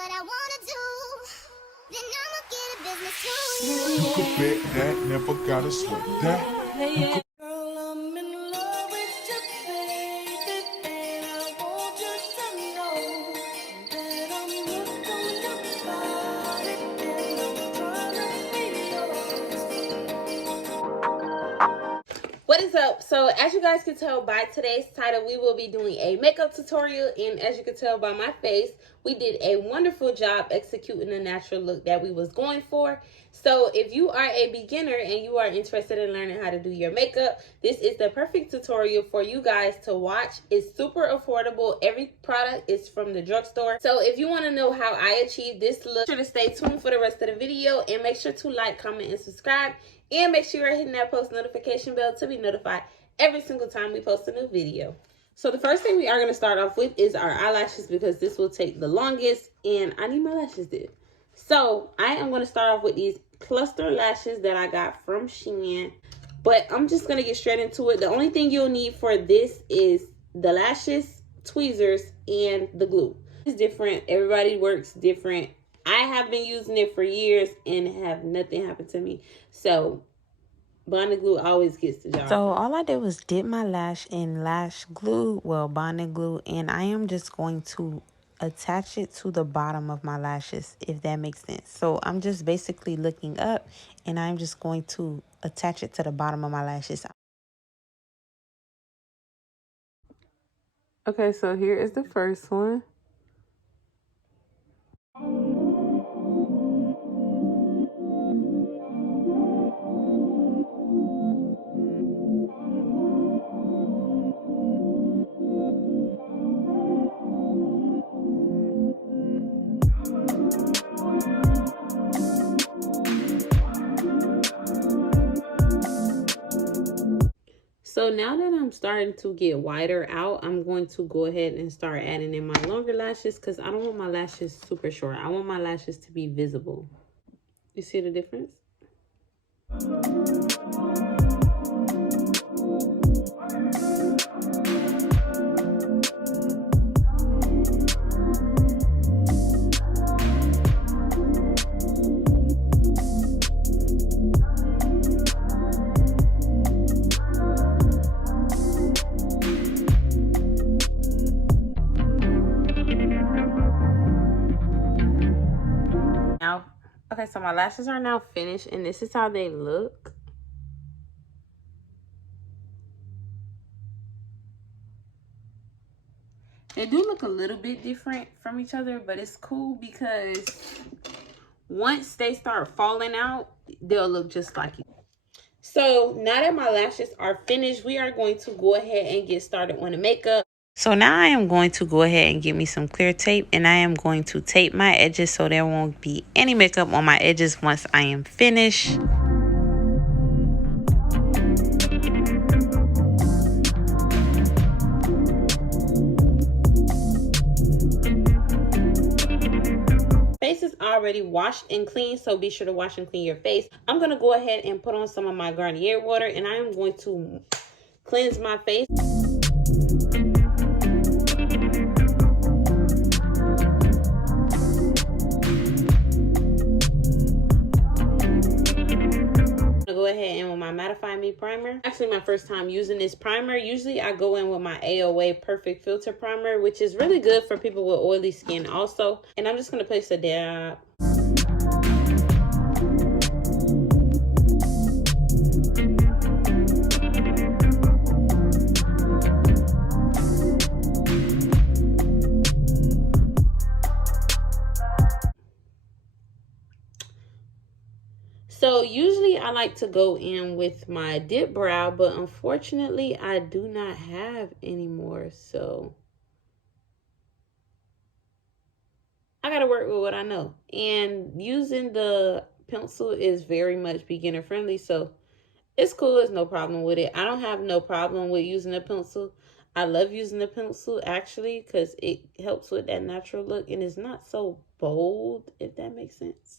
what I wanna do, then I'ma get a business too. You could bet that, never gotta sweat that. Girl, I'm in love with you, baby, and I want you to know that I'm hooked on your body, and I'm trying to be yours. What is up? So as you guys can tell by today's title, we will be doing a makeup tutorial, and as you can tell by my face, we did a wonderful job executing the natural look that we was going for. So if you are a beginner and you are interested in learning how to do your makeup, this is the perfect tutorial for you guys to watch. It's super affordable. Every product is from the drugstore. So if you want to know how I achieved this look, be sure to stay tuned for the rest of the video, and make sure to like, comment, and subscribe. And make sure you're hitting that post notification bell to be notified every single time we post a new video. So the first thing we are going to start off with is our eyelashes, because this will take the longest and I need my lashes did. So I am going to start off with these cluster lashes that I got from Shein. But I'm just going to get straight into it. The only thing you'll need for this is the lashes, tweezers, and the glue. It's different. Everybody works different. I have been using it for years and have nothing happened to me. So bonding glue always gets the job. So all I did was dip my lash in lash glue, well, bonding glue, and I am just going to attach it to the bottom of my lashes, if that makes sense. So I'm just basically looking up, and I'm just going to attach it to the bottom of my lashes. Okay, so here is the first one. So now that I'm starting to get wider out, I'm going to go ahead and start adding in my longer lashes, because I don't want my lashes super short. I want my lashes to be visible. You see the difference? Okay, so my lashes are now finished, and this is how they look. They do look a little bit different from each other, but it's cool because once they start falling out, they'll look just like it. So now that my lashes are finished, we are going to go ahead and get started on the makeup. So now I am going to go ahead and get me some clear tape, and I am going to tape my edges so there won't be any makeup on my edges once I am finished. Face is already washed and clean, so be sure to wash and clean your face. I'm going to go ahead and put on some of my Garnier water, and I am going to cleanse my face. Go ahead and with my Mattify Me primer. Actually, my first time using this primer. Usually I go in with my AOA Perfect Filter Primer, which is really good for people with oily skin also. And I'm just going to place a dab. So usually I like to go in with my dip brow, but unfortunately I do not have any more. So I got to work with what I know. And using the pencil is very much beginner friendly. So it's cool. There's no problem with it. I don't have no problem with using a pencil. I love using the pencil actually, because it helps with that natural look and it's not so bold, if that makes sense.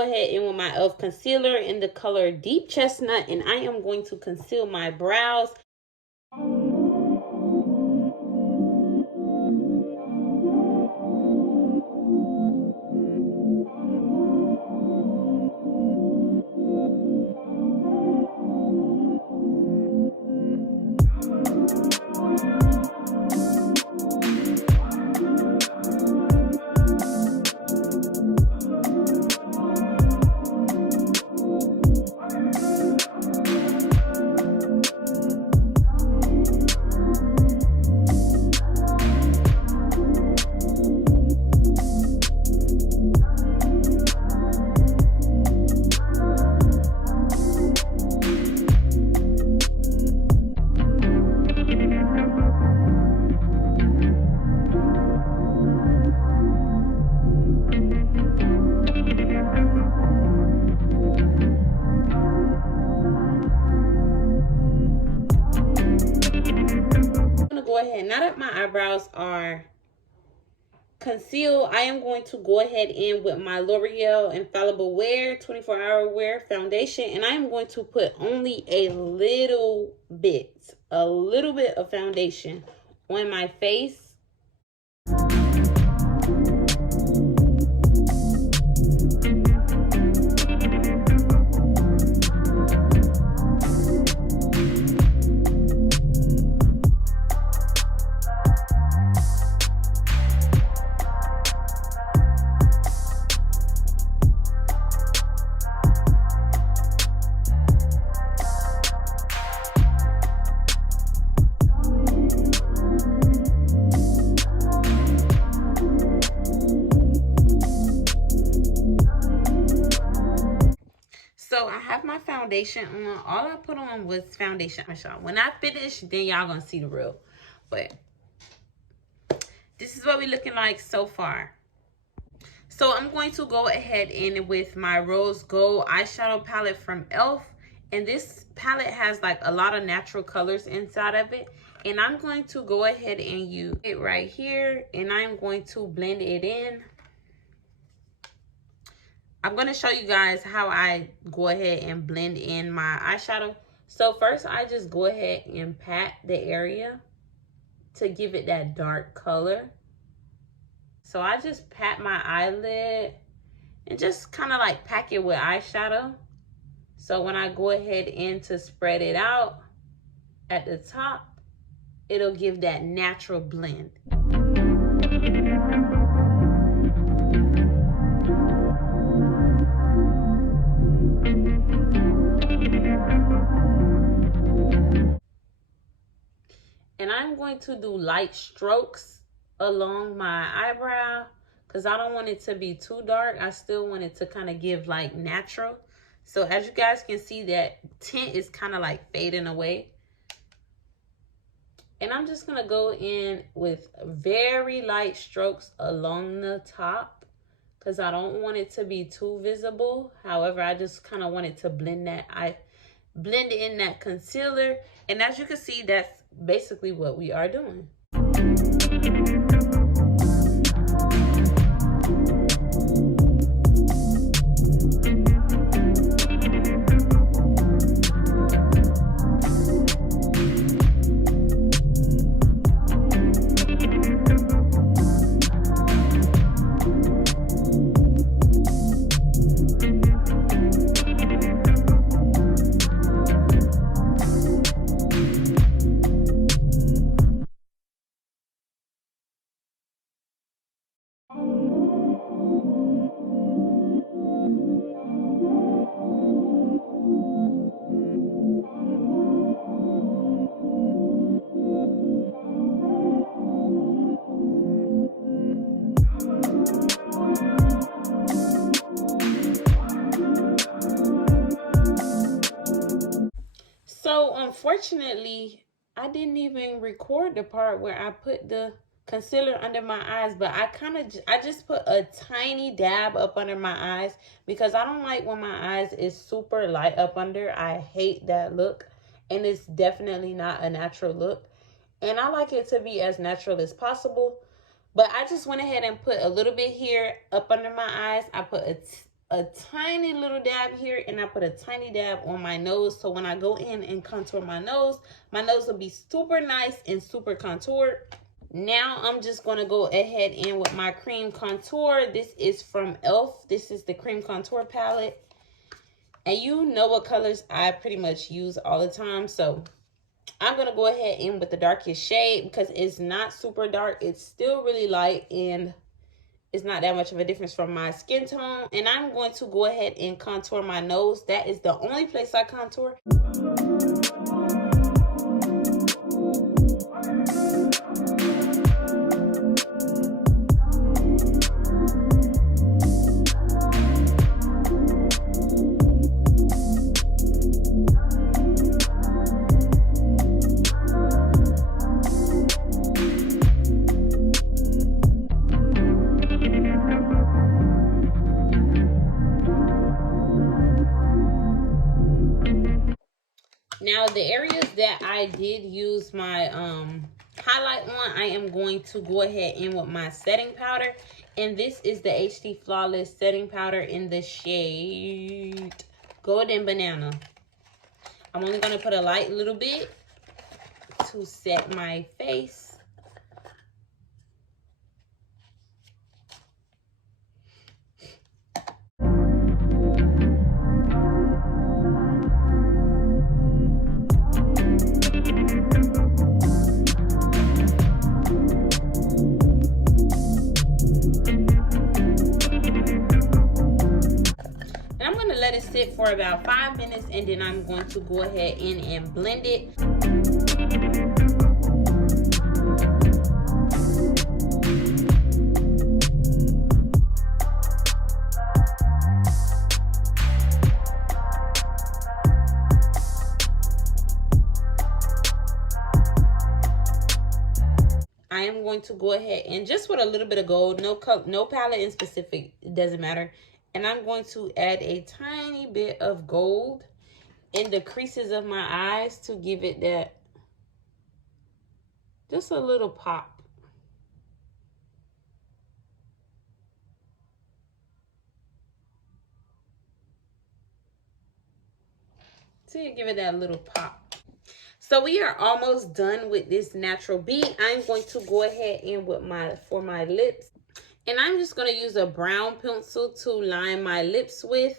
go ahead in with my e.l.f. concealer in the color Deep Chestnut, and I am going to conceal my brows. Now that my eyebrows are concealed, I am going to go ahead in with my L'Oreal Infallible Wear 24-hour wear foundation, and I am going to put only a little bit of foundation on my face. So I have my foundation on. All I put on was foundation. When I finish, then y'all gonna see the real. But this is what we're looking like so far. So I'm going to go ahead in with my Rose Gold eyeshadow palette from e.l.f. And this palette has like a lot of natural colors inside of it. And I'm going to go ahead and use it right here. And I'm going to blend it in. I'm going to show you guys how I go ahead and blend in my eyeshadow. So first I just go ahead and pat the area to give it that dark color. So I just pat my eyelid and just kind of like pack it with eyeshadow. So when I go ahead and to spread it out at the top, it'll give that natural blend. And I'm going to do light strokes along my eyebrow because I don't want it to be too dark. I still want it to kind of give like natural. So as you guys can see, that tint is kind of like fading away. And I'm just going to go in with very light strokes along the top because I don't want it to be too visible. However, I just kind of want it to blend in that concealer. And as you can see, that's basically what we are doing. So unfortunately, I didn't even record the part where I put the concealer under my eyes, but I just put a tiny dab up under my eyes because I don't like when my eyes is super light up under. I hate that look, and it's definitely not a natural look. And I like it to be as natural as possible. But I just went ahead and put a little bit here up under my eyes. I put a tiny little dab here, and I put a tiny dab on my nose. So when I go in and contour my nose will be super nice and super contoured. Now I'm just going to go ahead in with my cream contour. This is from e.l.f. This is the cream contour palette. And you know what colors I pretty much use all the time. So I'm going to go ahead in with the darkest shade because it's not super dark. It's still really light and it's not that much of a difference from my skin tone. And I'm going to go ahead and contour my nose. That is the only place I contour. Now, the areas that I did use my highlight on, I am going to go ahead in with my setting powder. And this is the HD Flawless setting powder in the shade Golden Banana. I'm only going to put a light little bit to set my face. Let it sit for about 5 minutes, and then I'm going to go ahead in and blend it. I am going to go ahead and just with a little bit of gold, no palette in specific, it doesn't matter. And I'm going to add a tiny bit of gold in the creases of my eyes to give it that, just a little pop. See, give it that little pop. So we are almost done with this natural bead. I'm going to go ahead and for my lips. And I'm just going to use a brown pencil to line my lips with.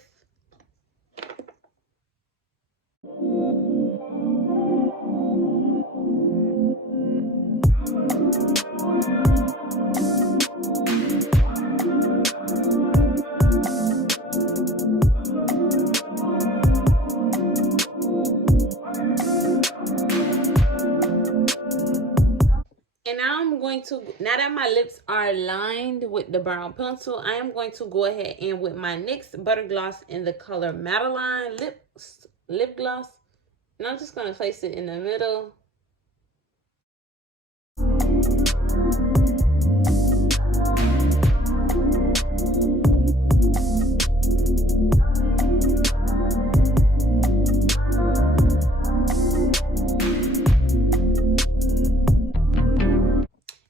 Now that my lips are lined with the brown pencil, I am going to go ahead and with my NYX Butter Gloss in the color Madeline lip gloss. And I'm just going to place it in the middle.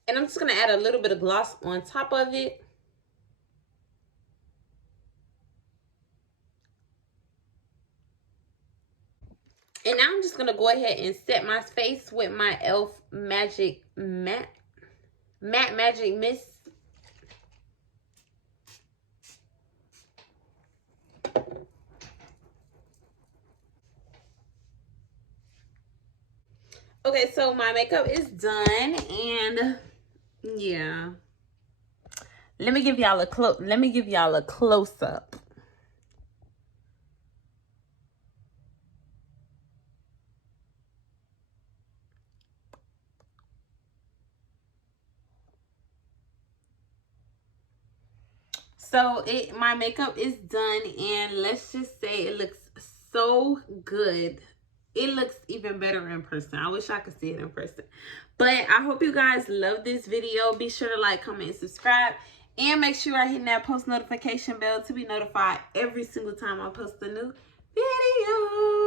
And I'm just going to add a little bit of gloss on top of it. And now I'm just going to go ahead and set my face with my e.l.f. Magic Matte Magic Mist. Okay, so my makeup is done, and yeah, let me give y'all a close up. So my makeup is done, and let's just say it looks so good. It looks even better in person. I wish I could see it in person. But I hope you guys love this video. Be sure to like, comment, and subscribe. And make sure I hit that post notification bell to be notified every single time I post a new video.